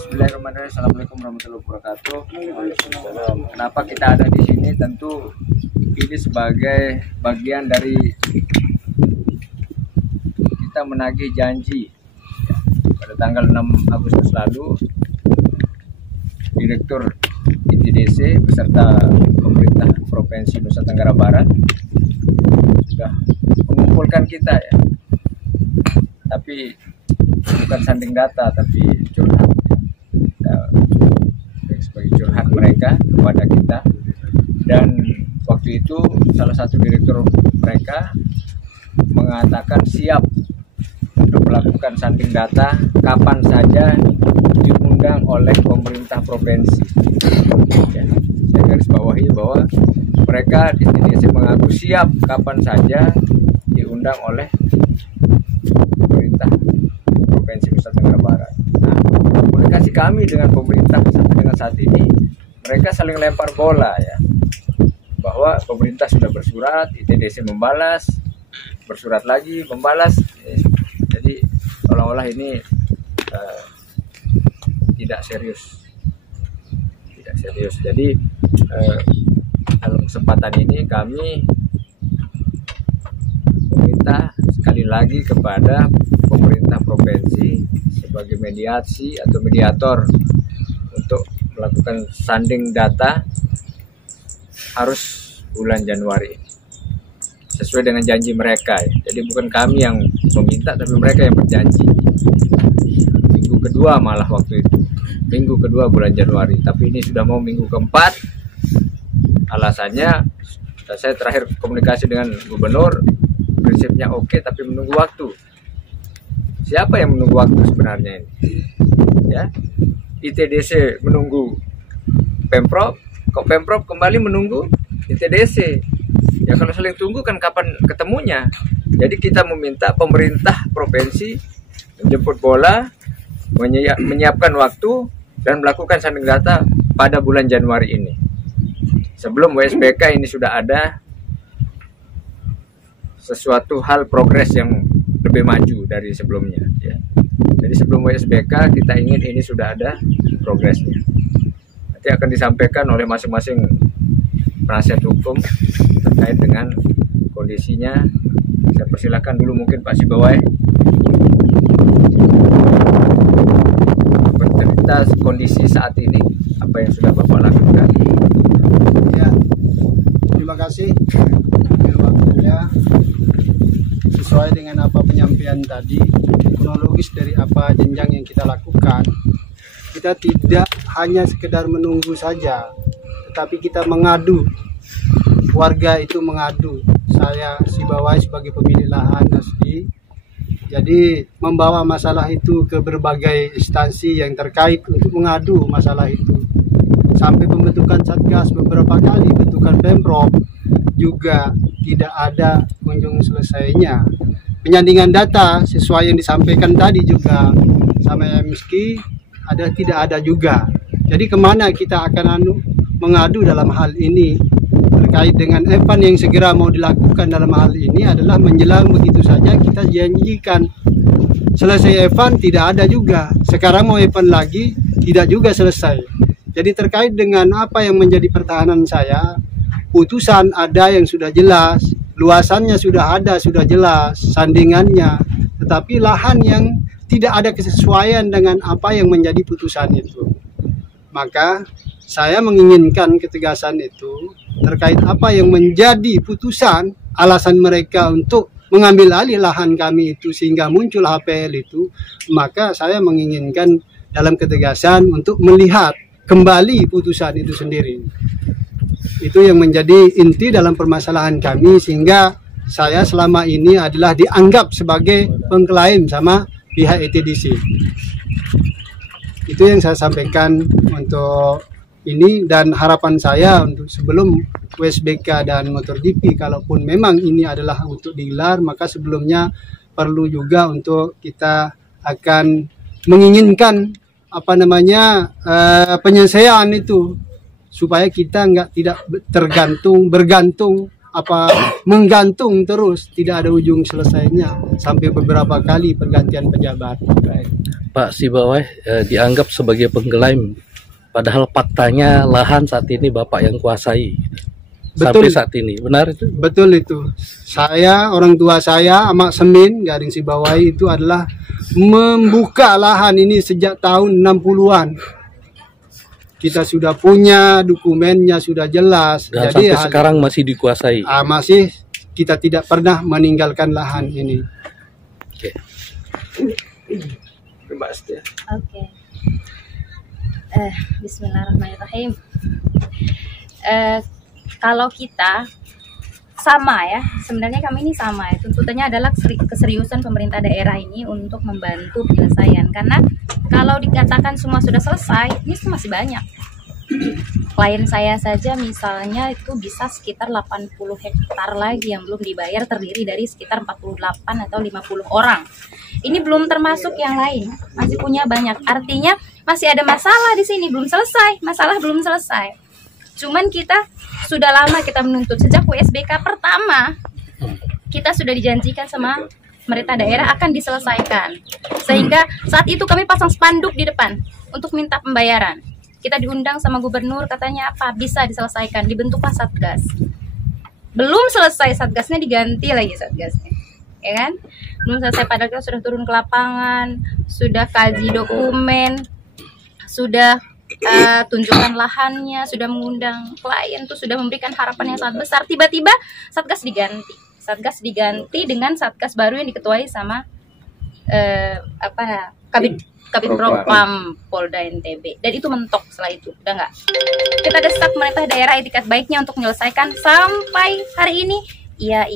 Bismillahirrahmanirrahim. Assalamualaikum warahmatullahi wabarakatuh. Kenapa kita ada di sini? Tentu ini sebagai bagian dari kita menagih janji pada tanggal 6 Agustus lalu. Direktur ITDC beserta pemerintah Provinsi Nusa Tenggara Barat sudah mengumpulkan kita ya. Tapi bukan sanding data, tapi curhat. Sebagai curhat mereka kepada kita, dan waktu itu salah satu direktur mereka mengatakan siap untuk melakukan sanding data kapan saja diundang oleh pemerintah provinsi. Ya, saya garis bawahi bahwa mereka di sini mengaku siap kapan saja diundang oleh pemerintah Provinsi Nusa Tenggara Barat. Nah, komunikasi kami dengan pemerintah sampai dengan saat ini, mereka saling lempar bola ya, bahwa pemerintah sudah bersurat, ITDC membalas, bersurat lagi, membalas. Jadi seolah-olah ini tidak serius. Jadi dalam kesempatan ini kami meminta sekali lagi kepada pemerintah provinsi sebagai mediasi atau mediator untuk melakukan sanding data harus bulan Januari sesuai dengan janji mereka ya. Jadi bukan kami yang meminta, tapi mereka yang berjanji. Minggu kedua malah waktu itu, minggu kedua bulan Januari, tapi ini sudah mau minggu keempat. Alasannya saya terakhir komunikasi dengan gubernur, prinsipnya oke, tapi menunggu waktu. Siapa yang menunggu waktu sebenarnya ini? Ya, ITDC menunggu Pemprov, kok Pemprov kembali menunggu ITDC. Ya kalau saling tunggu kan kapan ketemunya? Jadi kita meminta pemerintah provinsi menjemput bola, menyiapkan waktu dan melakukan sanding data pada bulan Januari ini. Sebelum WSBK ini sudah ada sesuatu hal progres yang lebih maju dari sebelumnya ya. Jadi sebelum WSBK kita ingin ini sudah ada progresnya. Nanti akan disampaikan oleh masing-masing penasihat hukum terkait dengan kondisinya. Saya persilahkan dulu mungkin Pak Sibawai bercerita kondisi saat ini, apa yang sudah Bapak lakukan. Ya, terima kasih waktunya. Sesuai dengan apa penyampaian tadi, kronologis dari apa jenjang yang kita lakukan, kita tidak hanya sekedar menunggu saja, tetapi kita mengadu. Warga itu mengadu. Saya Sibawai sebagai pemilik lahan asli, jadi membawa masalah itu ke berbagai instansi yang terkait untuk mengadu masalah itu. Sampai pembentukan Satgas beberapa kali, bentukan Pemprov juga tidak ada kunjung selesainya. penyandingan data sesuai yang disampaikan tadi juga sama MSK tidak ada juga. Jadi kemana kita akan mengadu dalam hal ini terkait dengan event yang segera mau dilakukan dalam hal ini adalah menjelang begitu saja kita janjikan selesai event tidak ada juga. Sekarang mau event lagi tidak juga selesai. Jadi terkait dengan apa yang menjadi pertahanan saya, putusan ada yang sudah jelas, luasannya sudah ada, sudah jelas, sandingannya, tetapi lahan yang tidak ada kesesuaian dengan apa yang menjadi putusan itu. Maka saya menginginkan ketegasan itu terkait apa yang menjadi putusan, alasan mereka untuk mengambil alih lahan kami itu sehingga muncul HPL itu, maka saya menginginkan dalam ketegasan untuk melihat kembali putusan itu sendiri. Itu yang menjadi inti dalam permasalahan kami, sehingga saya selama ini adalah dianggap sebagai pengklaim sama pihak ITDC. Itu yang saya sampaikan untuk ini, dan harapan saya untuk sebelum WSBK dan MotoGP, kalaupun memang ini adalah untuk digelar, maka sebelumnya perlu juga untuk kita akan menginginkan penyelesaian itu supaya kita tidak menggantung terus, tidak ada ujung selesainya sampai beberapa kali pergantian pejabat. Pak Sibawai dianggap sebagai pengklaim, padahal faktanya lahan saat ini Bapak yang kuasai. Betul. Sampai saat ini, benar itu? Betul itu. Saya, orang tua saya, Amak Semin, Gading Sibawai itu adalah membuka lahan ini sejak tahun 60-an. Kita sudah punya dokumennya, sudah jelas. Dan jadi sampai sekarang masih dikuasai. Masih, kita tidak pernah meninggalkan lahan ini. Oke. Oke. Bismillahirrahmanirrahim. Kalau kita sama ya, sebenarnya kami ini sama ya. Tuntutannya adalah keseriusan pemerintah daerah ini untuk membantu penyelesaian. Karena kalau dikatakan semua sudah selesai, ini masih banyak. Klien saya saja misalnya itu bisa sekitar 80 hektar lagi yang belum dibayar, terdiri dari sekitar 48 atau 50 orang. Ini belum termasuk yang lain, masih punya banyak. Artinya masih ada masalah di sini, belum selesai. Masalah belum selesai. Cuman kita sudah lama kita menuntut, sejak WSBK pertama kita sudah dijanjikan sama pemerintah daerah akan diselesaikan. Sehingga saat itu kami pasang spanduk di depan untuk minta pembayaran. Kita diundang sama gubernur, katanya apa, bisa diselesaikan, dibentuklah satgas. Belum selesai satgasnya, diganti lagi satgasnya, ya kan? Belum selesai, padahal kita sudah turun ke lapangan, sudah kaji dokumen, sudah tunjukkan lahannya, sudah mengundang klien, tuh sudah memberikan harapan yang sangat besar. Tiba-tiba satgas diganti dengan satgas baru yang diketuai sama Kabid Propam Polda NTB, dan itu mentok. Setelah itu udah nggak, kita desak pemerintah daerah itikat baiknya untuk menyelesaikan sampai hari ini. Iya.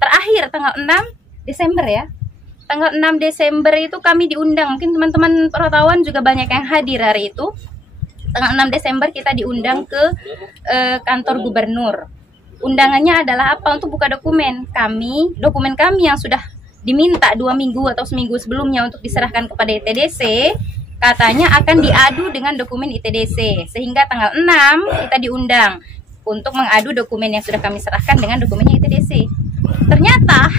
Terakhir tanggal 6 Desember ya. Tanggal 6 Desember itu kami diundang, mungkin teman-teman wartawan juga banyak yang hadir hari itu. Tanggal 6 Desember kita diundang ke kantor gubernur. Undangannya adalah apa? Untuk buka dokumen kami yang sudah diminta 2 minggu atau seminggu sebelumnya untuk diserahkan kepada ITDC, katanya akan diadu dengan dokumen ITDC. Sehingga tanggal 6 kita diundang untuk mengadu dokumen yang sudah kami serahkan dengan dokumennya ITDC. Ternyata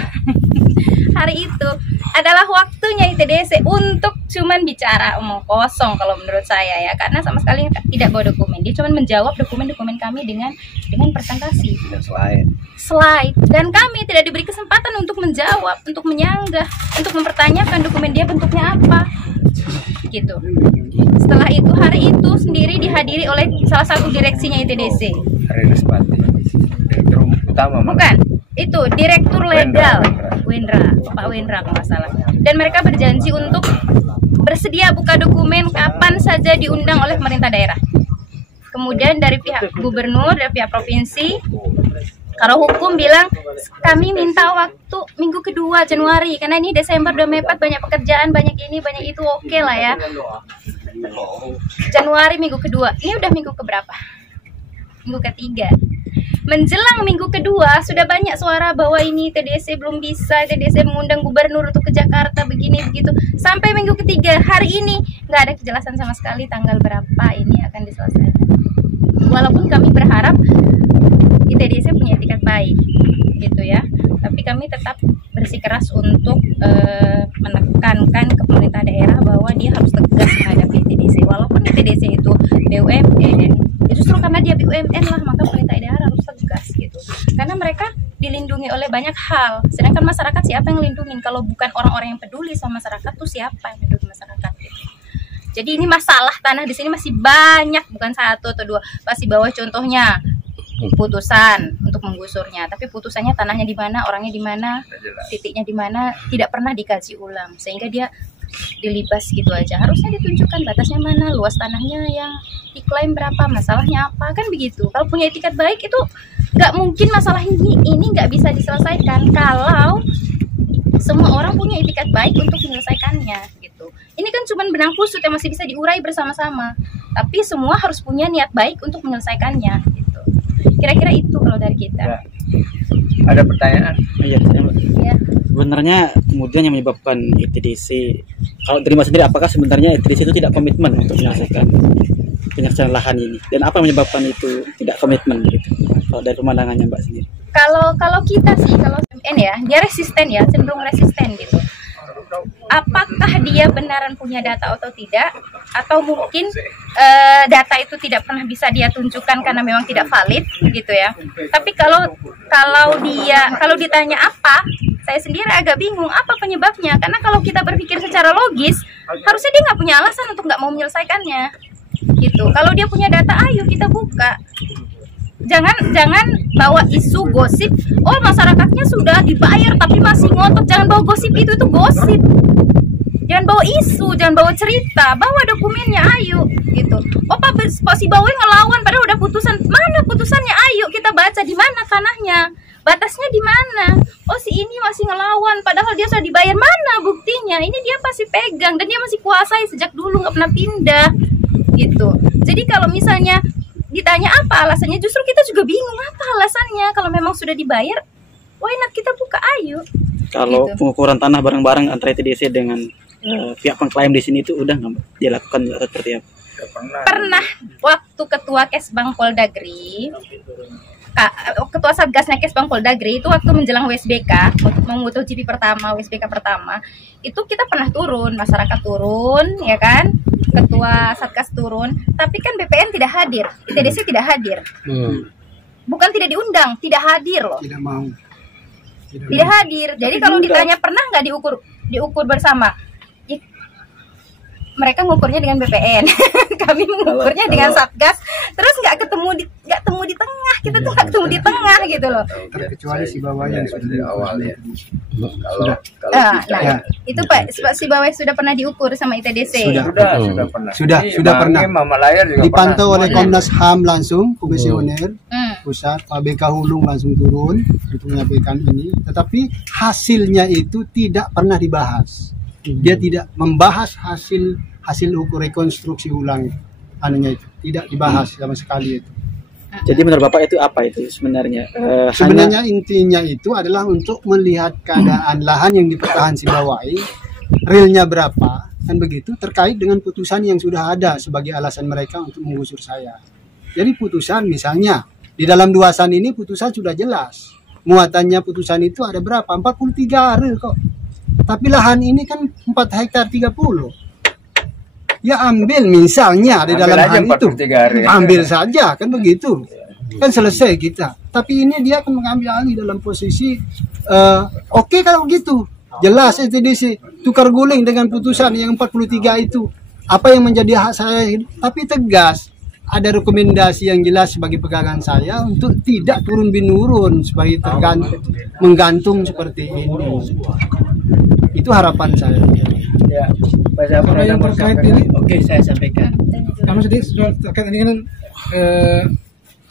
hari itu adalah waktunya ITDC untuk cuman bicara omong kosong kalau menurut saya ya, karena sama sekali tidak bawa dokumen. Dia cuman menjawab dokumen-dokumen kami dengan presentasi, slide, dan kami tidak diberi kesempatan untuk menjawab, untuk menyanggah, untuk mempertanyakan dokumen dia bentuknya apa gitu. Setelah itu, hari itu sendiri dihadiri oleh salah satu direksinya ITDC, Direktur utama bukan, itu direktur legal Wendra, Pak Wendra kalau nggak salah. Dan mereka berjanji untuk bersedia buka dokumen kapan saja diundang oleh pemerintah daerah. Kemudian dari pihak gubernur, dari pihak provinsi, kalau hukum bilang kami minta waktu minggu kedua Januari, karena ini Desember udah mepet, banyak pekerjaan, banyak ini, banyak itu, oke lah ya. Januari minggu kedua, ini udah minggu keberapa? Minggu ketiga. menjelang minggu kedua sudah banyak suara bahwa ini TDC belum bisa, TDC mengundang gubernur untuk ke Jakarta begini begitu. Sampai minggu ketiga hari ini nggak ada kejelasan sama sekali tanggal berapa ini akan diselesaikan. Walaupun kami berharap ITDC punya etikat baik gitu ya, tapi kami tetap bersikeras untuk menekankan ke pemerintah daerah bahwa dia harus tegas menghadapi ITDC. Walaupun ITDC itu BUMN, justru karena dia BUMN lah, maka pemerintah daerah harus tegas gitu. Karena mereka dilindungi oleh banyak hal, sedangkan masyarakat siapa yang melindungi? Kalau bukan orang-orang yang peduli sama masyarakat tuh siapa yang melindungi masyarakat gitu. Jadi ini masalah tanah di sini masih banyak, bukan satu atau dua. Masih bawah contohnya putusan untuk menggusurnya, tapi putusannya tanahnya di mana, orangnya di mana, titiknya di mana, tidak pernah dikaji ulang, sehingga dia dilibas gitu aja. Harusnya ditunjukkan batasnya mana, luas tanahnya yang diklaim berapa, masalahnya apa, kan begitu. Kalau punya etikat baik itu nggak mungkin masalah ini nggak bisa diselesaikan kalau semua orang punya etikat baik untuk menyelesaikannya gitu. Ini kan cuma benang kusut yang masih bisa diurai bersama-sama, tapi semua harus punya niat baik untuk menyelesaikannya gitu. Kira-kira itu kalau dari kita. Ya. Ada pertanyaan? Iya, Ya. sebenarnya kemudian yang menyebabkan ITDC, kalau terima sendiri, apakah sebenarnya ITDC itu tidak komitmen untuk menyelesaikan penyelesaian lahan ini, dan apa yang menyebabkan itu tidak komitmen gitu, kalau dari pemandangannya Mbak sendiri? Kalau kita sih, kalau MN ya, dia resisten ya, cenderung resisten gitu. Apakah dia benaran punya data atau tidak, atau mungkin data itu tidak pernah bisa dia tunjukkan karena memang tidak valid gitu ya. Tapi kalau ditanya apa, saya sendiri agak bingung apa penyebabnya, karena kalau kita berpikir secara logis harusnya dia nggak punya alasan untuk nggak mau menyelesaikannya gitu. Kalau dia punya data, ayo kita buka. Jangan bawa isu gosip, oh masyarakatnya sudah dibayar tapi masih ngotot. Jangan bawa gosip, itu gosip. Jangan bawa isu, jangan bawa cerita, bawa dokumennya, ayo gitu. Oh Pak si Bawe ngelawan padahal udah putusan. Mana putusannya? Ayo kita baca di mana tanahnya, batasnya di mana. Oh si ini masih ngelawan padahal dia sudah dibayar, mana buktinya? Ini dia masih pegang dan dia masih kuasai sejak dulu, nggak pernah pindah gitu. Jadi kalau misalnya ditanya apa alasannya, justru kita juga bingung apa alasannya. Kalau memang sudah dibayar, why not kita buka, ayo. Kalau gitu. pengukuran tanah bareng-bareng antara ITDC dengan pihak pengklaim di sini itu udah nggak dilakukan atau seperti apa? Pernah waktu ketua Kesbang Poldagri, ketua Satgasnya Kesbang Poldagri itu waktu menjelang WSBK, MotoGP pertama, WSBK pertama, itu kita pernah turun, masyarakat turun, ya kan? Ketua Satgas turun, tapi kan BPN tidak hadir, ITDC tidak hadir. Bukan tidak diundang, tidak hadir loh. Tidak mau. Tidak hadir. Jadi kalau ditanya pernah nggak diukur bersama? Mereka ngukurnya dengan BPN, kami mengukurnya dengan Satgas, terus nggak temu di tengah, kita tuh nggak ketemu di tengah gitu loh. Kecuali si bawah yang sudah dari awal ya. Itu Pak si bawah sudah pernah diukur sama ITDC. Sudah pernah. Sudah pernah. Mama Layar juga Dipantau pernah. oleh Komnas HAM langsung, komisioner pusat, Pak BK Hulung langsung turun untuk menyampaikan ini. Tetapi hasilnya itu tidak pernah dibahas. Dia tidak membahas hasil ukur rekonstruksi ulang anunya itu, tidak dibahas sama sekali itu. Jadi menurut Bapak itu apa itu sebenarnya? Sebenarnya intinya itu adalah untuk melihat keadaan lahan yang dipertahan si Bawai, realnya berapa, kan begitu, terkait dengan putusan yang sudah ada sebagai alasan mereka untuk menggusur saya. Jadi putusan misalnya di dalam duasan ini putusan sudah jelas, muatannya putusan itu ada berapa? 43 rel kok. Tapi lahan ini kan 4 hektar 30. Ya ambil misalnya di dalam lahan itu. Ambil saja kan begitu. Kan selesai kita. Tapi ini dia akan mengambil alih dalam posisi oke kalau gitu. Jelas ITDC tukar guling dengan putusan yang 43 itu. Apa yang menjadi hak saya, tapi tegas. Ada rekomendasi yang jelas sebagai pegangan saya untuk tidak turun binurun sebagai menggantung seperti ini. Itu harapan saya. Ya, Kalau yang terkait ini, Oke, saya sampaikan. kamu sedih soal terkait ini kan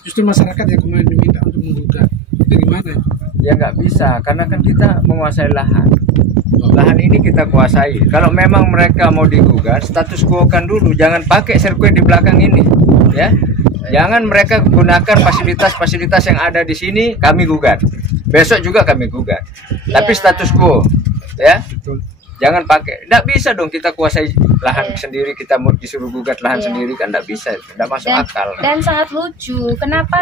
justru masyarakat yang kemudian diminta untuk menggugat. Itu gimana? Ya nggak bisa, karena kan kita menguasai lahan. Lahan ini kita kuasai. Kalau memang mereka mau digugat, status quo kan dulu, jangan pakai sirkuit di belakang ini, ya. Jangan mereka gunakan fasilitas-fasilitas yang ada di sini, kami gugat. Besok juga kami gugat. Tapi status quo, ya. Jangan pakai. Nggak bisa dong kita kuasai lahan sendiri, kita mau disuruh gugat lahan sendiri, kan nggak bisa, nggak masuk akal. Dan sangat lucu. Kenapa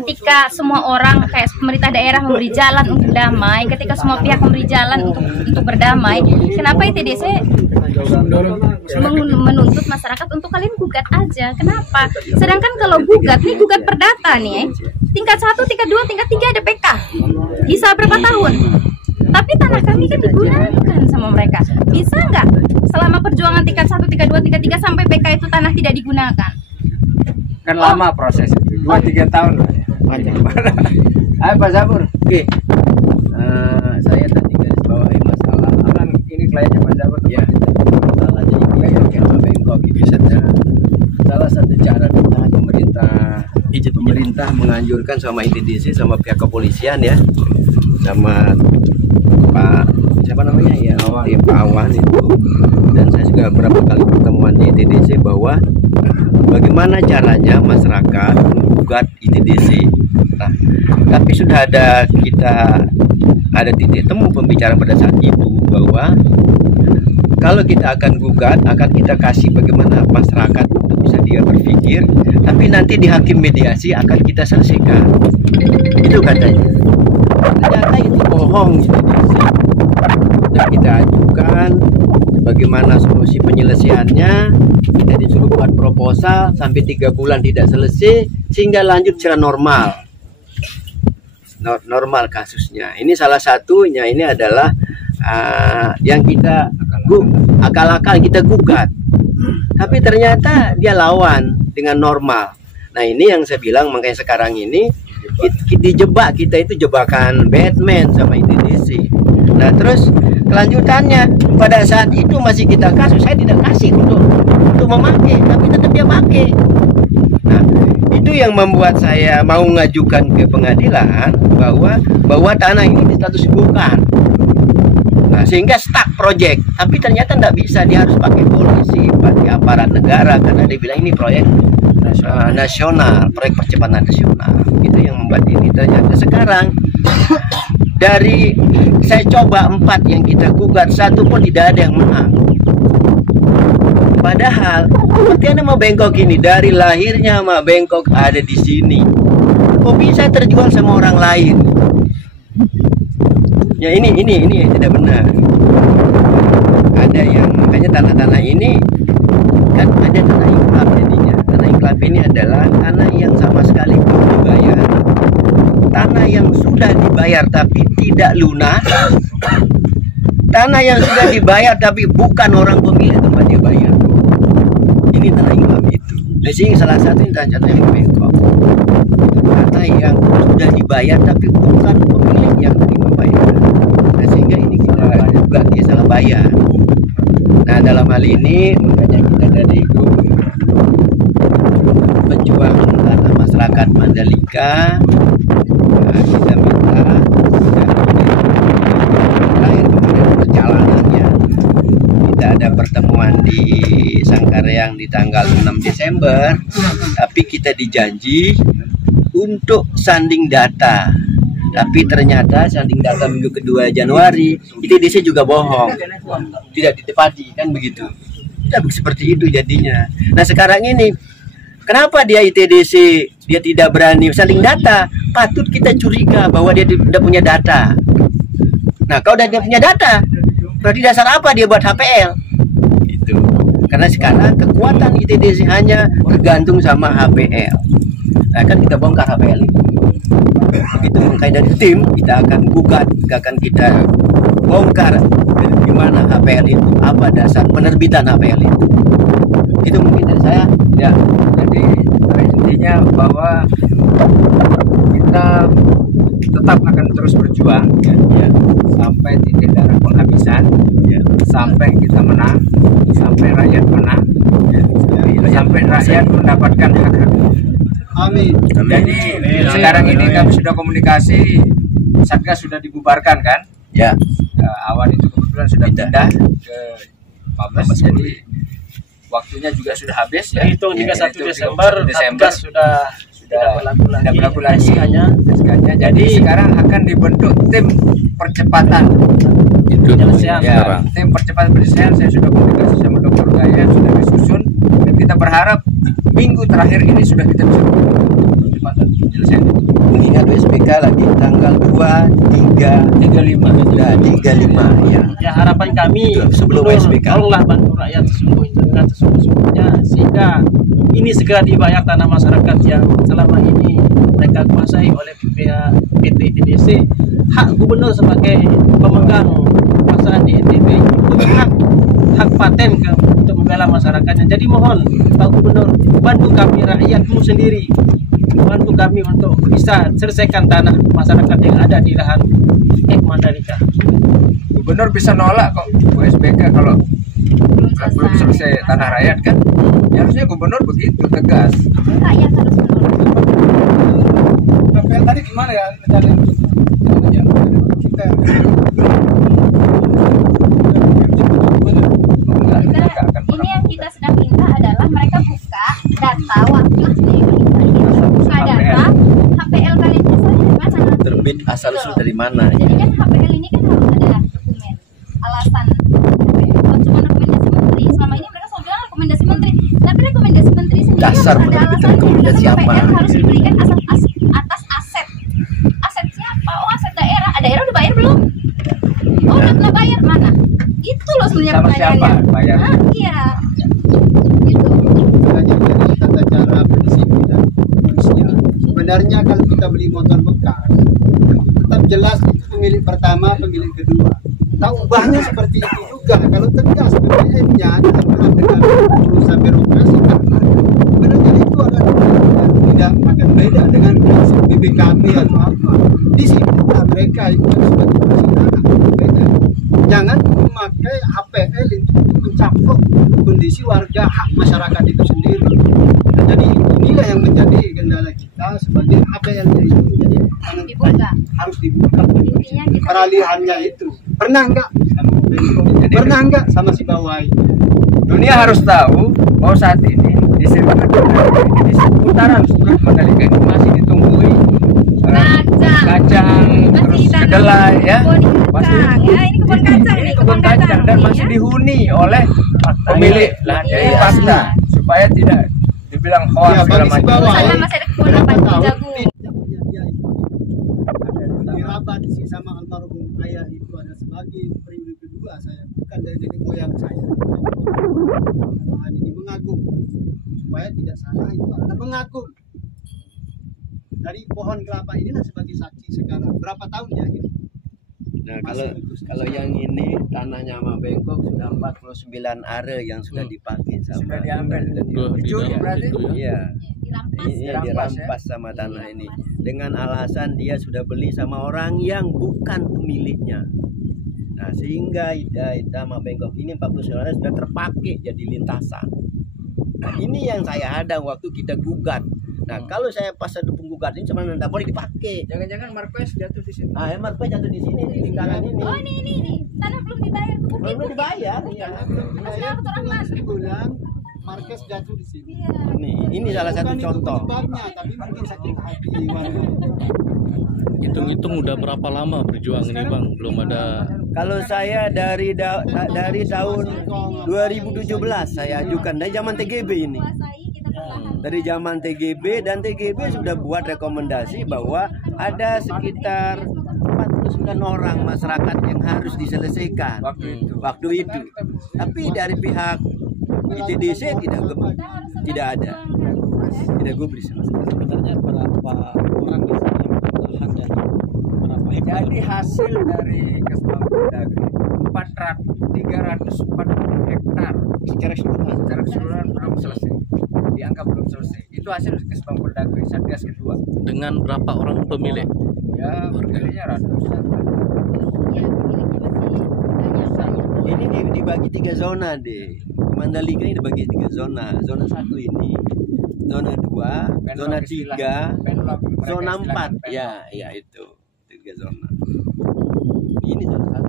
ketika semua orang kayak pemerintah daerah memberi jalan untuk damai, ketika semua pihak memberi jalan untuk berdamai, kenapa ITDC menuntut masyarakat untuk kalian gugat aja? Kenapa? Sedangkan kalau gugat perdata nih, tingkat 1, tingkat 2, tingkat 3 ada PK. Bisa berapa tahun? Tapi tanah kami kan digunakan sama mereka. Bisa nggak selama perjuangan tingkat 1, tingkat 2, tingkat 3 sampai PK itu tanah tidak digunakan? Kan lama proses itu, 2-3 tahun lah. Ayo Pak Zabur. Oke. Saya tadi garis bawahi masalah. Kan ini kliennya Pak Zabur. Ya. Masalahnya ini sama Bengkok itu saja. Salah satu cara pemerintah menganjurkan sama ITDC sama pihak kepolisian ya, sama Pak siapa namanya ya, Pak Awan itu, dan saya juga beberapa kali pertemuan di ITDC bahwa bagaimana caranya masyarakat menggugat ITDC. Nah, tapi sudah ada titik temu pembicaraan pada saat itu bahwa kalau kita akan gugat, akan kita kasih bagaimana masyarakat untuk bisa dia berpikir, tapi nanti di hakim mediasi akan kita selesaikan. Itu katanya. Ternyata itu bohong ITDC. Sudah kita ajukan bagaimana solusi penyelesaiannya, kita disuruh buat proposal sampai 3 bulan tidak selesai, sehingga lanjut secara normal kasusnya. Ini salah satunya, ini adalah yang kita akal-akal kita gugat, tapi ternyata dia lawan dengan normal. Nah ini yang saya bilang, makanya sekarang ini dijebak, kita itu jebakan Batman sama ITDC. Nah terus kelanjutannya, pada saat itu masih kita kasus, saya tidak kasih untuk memakai, tapi tetap dia pakai. Nah itu yang membuat saya mau mengajukan ke pengadilan bahwa tanah ini status bukan. Nah, sehingga stuck project, tapi ternyata tidak bisa, dia harus pakai polisi, pakai aparat negara, karena dia bilang ini proyek nasional, proyek percepatan nasional. Itu yang membuat ini. Ternyata sekarang dari saya coba 4 yang kita gugat, 1 pun tidak ada yang menang. Padahal seperti Anda mau Bengkok ini, dari lahirnya sama Bengkok ada di sini, kok bisa terjual sama orang lain? Ya ini yang tidak benar. Ada yang makanya tanah-tanah ini kan ada tanah inklam jadinya. Tanah inklam ini adalah tanah yang sama sekali belum dibayar, tanah yang sudah dibayar tapi tidak lunas, tanah yang sudah dibayar tapi bukan orang pemilik tempat dia bayar. Ini tanah inklam itu. Di sini salah satu tanah yang Bengkok, tanah yang sudah dibayar tapi bukan pemilik yang terima bayar. Nah, sehingga ini kita juga dia salah bayar. Nah dalam hal ini makanya kita dari grup pejuang tanah masyarakat Mandalika, kita minta terakhir kemudian perjalanannya kita ada pertemuan di Sangkareang di tanggal 6 Desember, tapi kita dijanji untuk sanding data. Tapi ternyata sanding data minggu kedua Januari, ITDC juga bohong, tidak ditepati, kan begitu. Tidak seperti itu jadinya. Nah sekarang ini, kenapa dia ITDC dia tidak berani sanding data? Patut kita curiga bahwa dia tidak punya data. Nah kalau dia punya data, berarti dasar apa dia buat HPL? Itu. Karena sekarang kekuatan ITDC hanya tergantung sama HPL. Nah kan kita bongkar HPL itu. Begitu makanya dari tim kita akan gugat, akan kita bongkar gimana HPL itu, apa dasar penerbitan HPL itu. Itu mungkin dari saya. Ya, jadi intinya bahwa kita tetap akan terus berjuang ya, sampai titik darah penghabisan, ya, sampai kita menang, sampai rakyat menang, ya, sampai rakyat mendapatkan hak-hak. Amin. Jadi sekarang ini kami sudah komunikasi, Satgas sudah dibubarkan kan? Ya. Awan itu kebetulan sudah pindah ke Mabes, jadi waktunya juga sudah habis ya. Hitung 31 Itu Desember, 31 Desember sudah tidak berlaku lagi SK-nya. SK-nya. Jadi sekarang akan dibentuk tim percepatan Itu Penyelesaian ya, sekarang. tim percepatan penyelesaian. Saya sudah komunikasi sama Dr. Gaya, sudah disusun, dan kita berharap minggu terakhir ini sudah kita bisa percepatan penyelesaian. Mengingat USBK lagi tanggal 2, 3, 35 ya. Ya, harapan kami Itu sebelum Gubernur, SBK. tolonglah bantu rakyat sesungguhnya dengan sesungguhnya sehingga ini segera dibayar tanah masyarakat yang selama ini mereka kuasai oleh pihak PT ITDC. Hak gubernur sebagai pemegang kekuasaan di NTB itu hak paten untuk membela masyarakatnya. Jadi mohon Pak Gubernur, bantu kami rakyatmu sendiri, bantu kami untuk bisa selesaikan tanah masyarakat yang ada di lahan Ek Mandalika. Gubernur bisa nolak kok USBK kalau belum selesai tanah rakyat kan. Ya, harusnya gubernur begitu tegas. Rakyat harus menolak. Tapi tadi gimana ya rencana kita Ini yang kita sedang minta adalah mereka buka data waktu ada data HPL kalian asalnya dari mana? Terbit asal usul dari mana ya? Jadi kan HPL ini kan harus ada dokumen alasan bukan cuma rekomendasi menteri. Selama ini mereka selalu bilang rekomendasi menteri, tapi rekomendasi menteri sendiri Dasar harus ada menerbitkan alasannya. rekomendasi Dan apa? HPL harus diberikan atas aset. Aset siapa? Oh, aset daerah. Daerah udah bayar belum? Oh, udah pernah bayar mana? Itu loh sebenarnya Sama siapa pertanyaannya. bayar? Iya. Gitu. Hanya dari tata cara berdisiplin dan manusia. Sebenarnya kalau kita beli motor bekas, tetap jelas itu pemilik pertama, pemilik kedua. Nah, ubahnya seperti itu juga. Kalau tegas BBM-nya dalam hal dengan urusan birokrasi, karena sebenarnya itu adalah tidak akan beda dengan prinsip BBKB atau apa. Di situ mereka itu sebagai persidangan beda. Jangan memakai HPL itu mencaplok kondisi warga, hak masyarakat itu sendiri. Nah, jadi inilah yang menjadi kendala kita sebagai HPL-nya itu jadi Dibuka. harus dibuka. Intinya kita Peralihannya itu pernah enggak sama Menko? Pernah enggak sama si Bawai? Dunia harus tahu bahwa saat ini di sirkuit di seputaran sirkuit Mandalika ini masih ditunggui kacang, terus kedelai ya. kacang ya, ini kebun kacang Ini nih, kebun kacang dan masih dihuni oleh pemilik lahan. Jadi Iya. fakta supaya tidak dibilang hoax Ya, segala bagi si macam. Bawai, Misalnya masih ada kebun berapa apa tahun jagung. tidak punya dia itu. Dirabat si sama almarhum ayah itu ada sebagai periode kedua saya, bukan dari nenek moyang saya. Lahan ini mengagum supaya tidak salah itu adalah mengagum. Dari pohon kelapa inilah sebagai saksi sekarang. Berapa tahun ya ini? Nah, kalau yang ini tanahnya sama Bengkok sudah 49 are yang sudah dipakai sama Sudah diambil. Dicuri berarti? Iya. Dirampas. Ini dirampas sama tanah ini dengan alasan dia sudah beli sama orang yang bukan pemiliknya. Nah, sehingga Ida sama Bengkok ini 49 are sudah terpakai jadi lintasan. Nah, ini yang saya hadang waktu kita gugat. Nah, kalau saya pas ada penggugat ini cuma tidak boleh dipakai. Jangan-jangan Marquez jatuh di situ. Ah, Marquez jatuh di sini di lingkaran ini. Oh, ini tanah belum dibayar tuh bukit. Belum dibayar, iya. Asal orang mas. Dibilang Marquez jatuh di sini. Iya. Ini salah satu Bukan itu contoh. penyebabnya, tapi mungkin sakit hati warga. Hitung-hitung udah berapa lama berjuang ini Bang? Belum ada. Kalau saya dari tahun 2017 saya ajukan dari zaman TGB ini. Kuasai kita perlahan. Dari zaman TGB dan TGB sudah buat rekomendasi bahwa ada sekitar 49 orang masyarakat yang harus diselesaikan waktu itu. Tapi dari pihak ITDC tidak ada. Tidak gubris sama sekali. Sebenarnya berapa orang di sini yang berlahan dan berapa hektar? Jadi hasil dari Kesbangpol Dagri 340 hektar Secara keseluruhan. secara keseluruhan belum selesai. Dianggap belum selesai. Itu hasil Kesbangpol Dagri Satgas kedua. Dengan berapa orang pemilik? Ya, pemiliknya ratusan. Iya, pemiliknya masih banyak. Ini dibagi 3 zona deh. Mandalika ini dibagi 3 zona. Zona 1 ini, zona 2, zona 3, zona 4. Ya, itu 3 zona. Ini zona 1.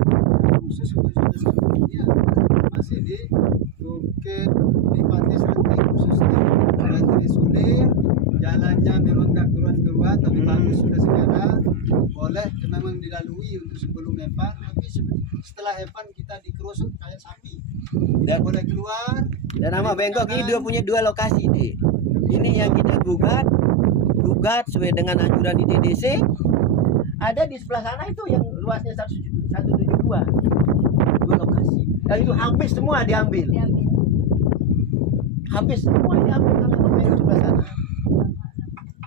Khusus untuk zona satu ini ada masih di Bukit di Pantai Serentik khususnya dan Trisulir. Jalannya memang nggak keruan-keruan tapi bagus sudah sekarang, boleh memang dilalui untuk sebelum Evan, tapi setelah Evan kita dikerusut kayak sapi, tidak boleh keluar. Dan nama Bengkok ini punya dua lokasi deh. Ini yang kita gugat sesuai dengan anjuran ITDC. Ada di sebelah sana itu yang luasnya 172, dua lokasi. Dan itu habis semua diambil. Habis semua diambil kalau Bengkok sebelah sana.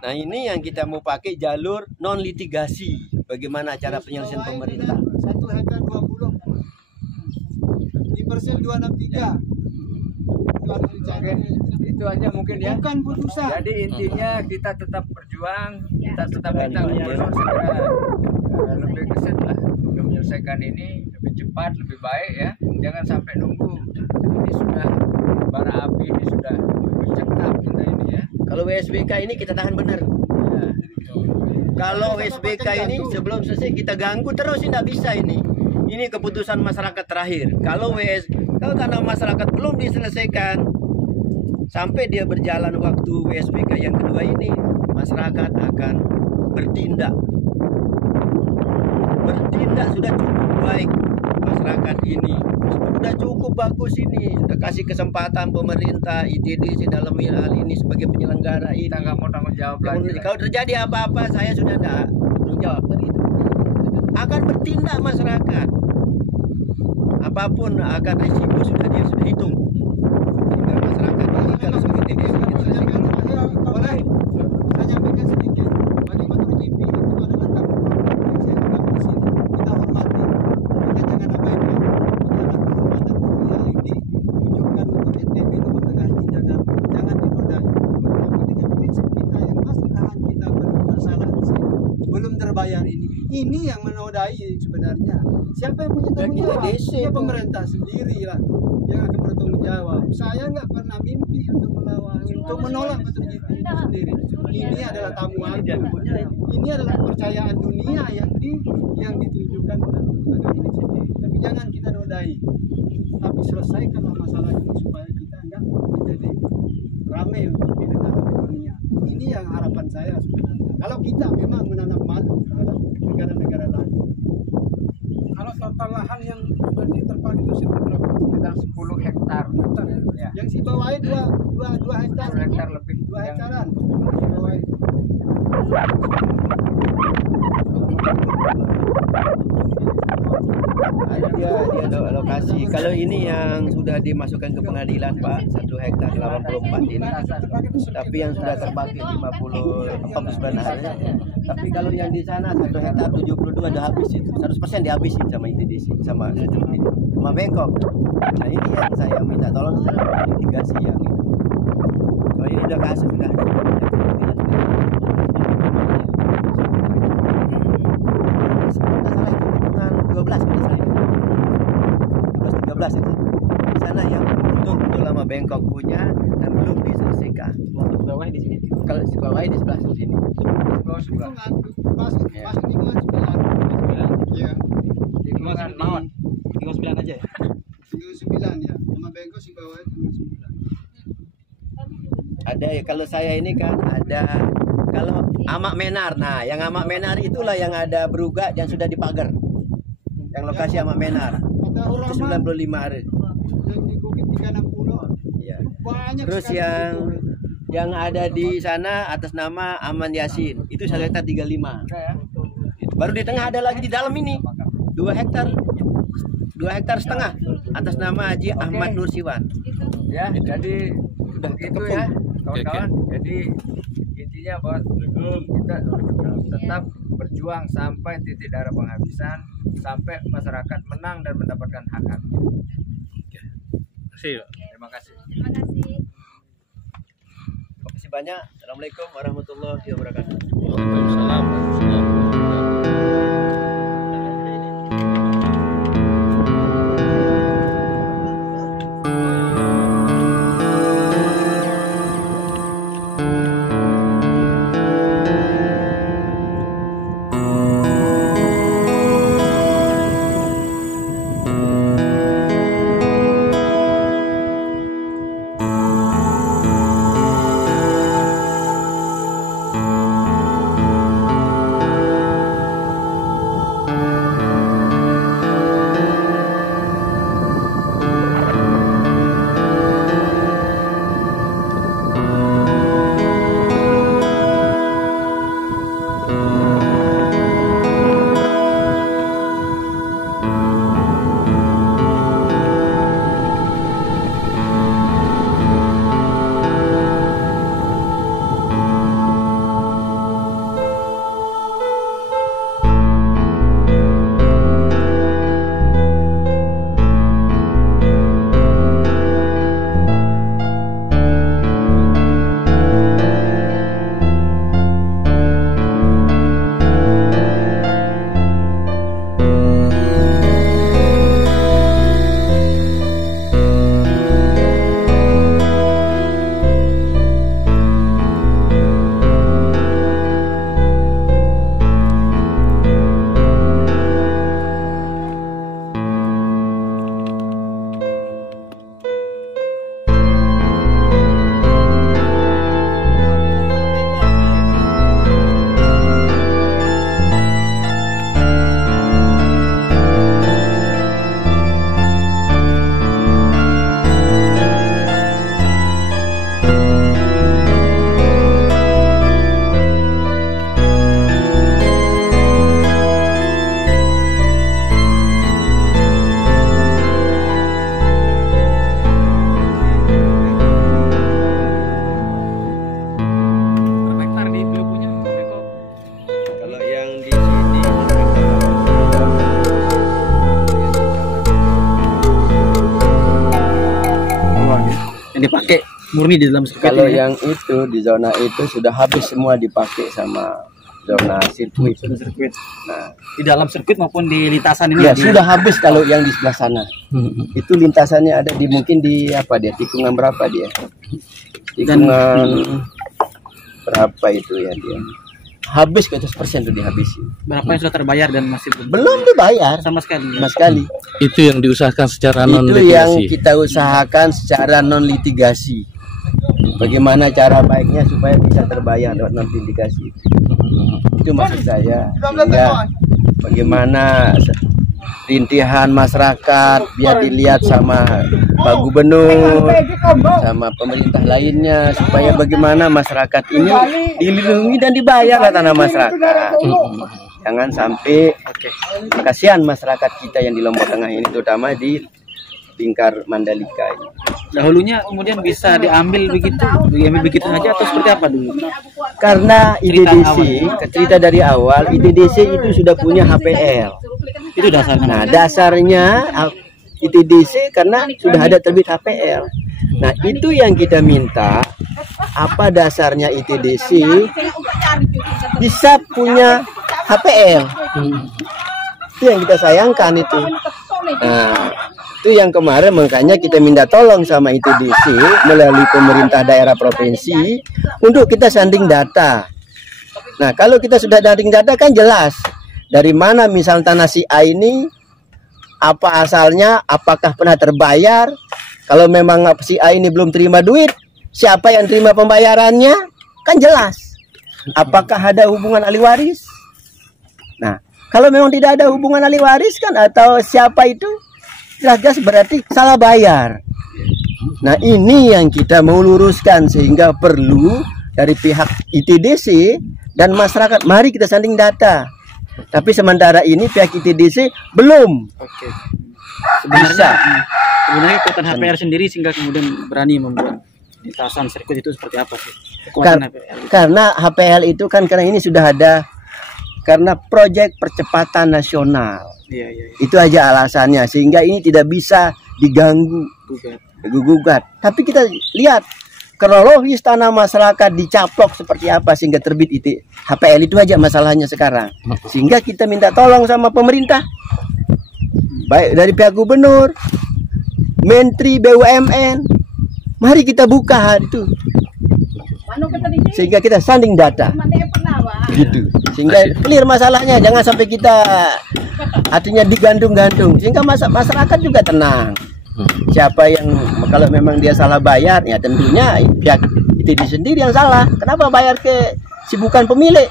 Nah ini yang kita mau pakai jalur non litigasi. Bagaimana cara penyelesaian pemerintah? 1 hektar 20 di Persel 263. Mungkin itu aja mungkin ya. Bukan putusan. Jadi intinya kita tetap berjuang, kita tetap minta gubernur segera lebih gesit lah untuk menyelesaikan ini lebih cepat, lebih baik ya. Jangan sampai nunggu. Ini sudah bara api ini sudah mencekam kita ini ya. Kalau WSBK ini kita tahan benar. Ya. Kalau WSBK ini sebelum selesai kita ganggu terus, tidak bisa ini. Ini keputusan masyarakat terakhir. Kalau karena masyarakat belum diselesaikan sampai dia berjalan waktu WSBK yang kedua ini, masyarakat akan bertindak. Bertindak sudah cukup baik masyarakat ini. Sudah cukup bagus ini. Sudah kasih kesempatan pemerintah ITDC dalam hal ini sebagai penyelenggara ini. Kita nggak mau tanggung jawab lagi. Kalau terjadi apa-apa saya sudah tidak tanggung jawab tadi itu. Akan bertindak masyarakat. Apapun akan risiko sudah hitung. Sehingga masyarakat ini kalau seperti ini diselesaikan. Boleh saya nyampaikan sedikit. Bagi MotoGP itu adalah tanggung jawab yang saya anggap di sini. Kita hormati. Kita jangan abaikan. Kita lakukan kehormatan dunia yang ditunjukkan untuk NTB Timur Tengah ini jangan dinodai. Tapi dengan prinsip kita yang masih lahan kita bermasalah di sini belum terbayar ini yang menodai sebenarnya. Siapa yang punya tanggung jawab? Ya pemerintah sendiri lah yang akan bertanggung jawab. Saya nggak pernah mimpi untuk melawan, untuk menolak MotoGP itu sendiri. Ini adalah tamu agung. Ini adalah kepercayaan dunia yang ditunjukkan oleh Timur Tengah ini sendiri. Tapi jangan kita nodai. Tapi selesaikanlah masalah ini supaya kita nggak menjadi ramai untuk didengar oleh dunia. Ini yang harapan saya sebenarnya. Kalau kita memang menanam malu terhadap negara-negara lain. Kalau total lahan yang sudah diterpaki itu sekitar berapa? Sekitar 10 hektar. Ya. Yang si bawahnya dua hektar. 10 hektar lebih. 2 hektaran. Si bawahnya. Dia lokasi. Kalau ini yang sudah dimasukkan ke pengadilan Pak, 1 hektar 84 ini. Tapi yang sudah terbagi 49 hari. Tapi kalau yang di sana 1 hektar 72 udah habis itu. 100% dihabisin sama ITDC, sama Bengkok. Nah ini yang saya minta tolong secara mitigasi yang itu. Kalau ini udah kasus sudah. Salah itu 12 13 ya. Di sana yang betul lama Bengkok punya dan belum diselesaikan. Bawah di sini. Kalau di bawah di sebelah sini. Bawah sebelah. Masuk tikungan 9. Iya. Tikungan maut. 39 aja ya. 9 ya. Sama Bengkok si bawah itu 9. Ada ya, kalau saya ini kan ada kalau Amak Menar. Nah, yang Amak Menar itulah yang ada beruga yang sudah dipagar. Yang lokasi Amak Menar. Kata Itu 95 hari. yang di Bukit 360. Iya. Banyak Terus sekali yang ada di sana atas nama Aman Yasin itu 1 hektar 35. Baru di tengah ada lagi di dalam ini 2 hektar 2,5 hektar atas nama Haji Ahmad Nursiwan. Ya, jadi udah gitu ya kawan-kawan. Jadi intinya bahwa kita tetap berjuang sampai titik darah penghabisan, sampai masyarakat menang dan mendapatkan hak-hak. Terima kasih. Terima kasih. Terima kasih banyak. Assalamualaikum warahmatullahi wabarakatuh. Waalaikumsalam. dipakai murni di dalam sirkuit Kalau ini, ya? yang itu di zona itu sudah habis semua dipakai sama zona sirkuit. Sirkuit. Nah, Di dalam sirkuit maupun di lintasan ini ya sudah habis kalau yang di sebelah sana. Itu lintasannya ada di mungkin di apa dia? Tikungan berapa dia? Tikungan berapa itu ya dia? Habis ke 100% tuh dihabisi. berapa yang sudah terbayar dan masih Belum dibayar sama sekali. sama sekali. Itu yang diusahakan secara non Itu yang litigasi. kita usahakan secara non litigasi. Bagaimana cara baiknya supaya bisa terbayar lewat non litigasi. Itu maksud saya. Sehingga bagaimana rintihan masyarakat biar dilihat sama Pak Gubernur, sama pemerintah lainnya, supaya bagaimana masyarakat ini dilindungi dan dibayar tanah masyarakat. Jangan sampai kasihan masyarakat kita yang di Lombok Tengah ini, terutama di lingkar Mandalika ini. Dahulunya kemudian bisa diambil begitu saja atau seperti apa dulu? Karena ITDC, cerita dari awal, ITDC itu sudah punya HPL. Itu dasarnya. Nah, dasarnya ITDC karena sudah ada terbit HPL. Nah, itu yang kita minta, apa dasarnya ITDC bisa punya HPL. Itu yang kita sayangkan itu. Nah, itu yang kemarin makanya kita minta tolong sama ITDC melalui pemerintah daerah provinsi untuk kita sanding data. Nah, kalau kita sudah sanding data kan jelas dari mana misal tanah si A ini, apa asalnya, apakah pernah terbayar. Kalau memang si A ini belum terima duit, siapa yang terima pembayarannya, kan jelas. Apakah ada hubungan ahli waris? Nah, kalau memang tidak ada hubungan ahli waris kan, atau siapa itu, jelas berarti salah bayar. Nah, ini yang kita mau luruskan, sehingga perlu dari pihak ITDC dan masyarakat, mari kita sanding data. Tapi sementara ini pihak ITDC belum. Oke. Sebenarnya kekuatan HPR sendiri sehingga kemudian berani membuat lintasan sirkuit itu seperti apa sih? Kekuatan HPR. Karena HPL itu kan karena ini sudah ada karena proyek percepatan nasional. Iya. Itu aja alasannya, sehingga ini tidak bisa diganggu, gugat. Tapi kita lihat kronologis tanah masyarakat dicaplok seperti apa sehingga terbit itu HPL, itu aja masalahnya sekarang. Sehingga kita minta tolong sama pemerintah, baik dari pihak gubernur, menteri BUMN, mari kita buka itu, sehingga kita sanding data, gitu. Sehingga clear masalahnya, jangan sampai kita artinya digantung-gantung, sehingga masyarakat juga tenang. Siapa yang kalau memang dia salah bayar, ya tentunya pihak itu sendiri yang salah. Kenapa bayar ke si bukan pemilik?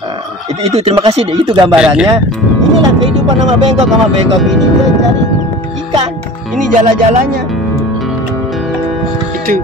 Nah, itu terima kasih, itu gambarannya. Inilah kehidupan sama bengkok ini, dia cari ikan. Ini jalan-jalannya. Itu.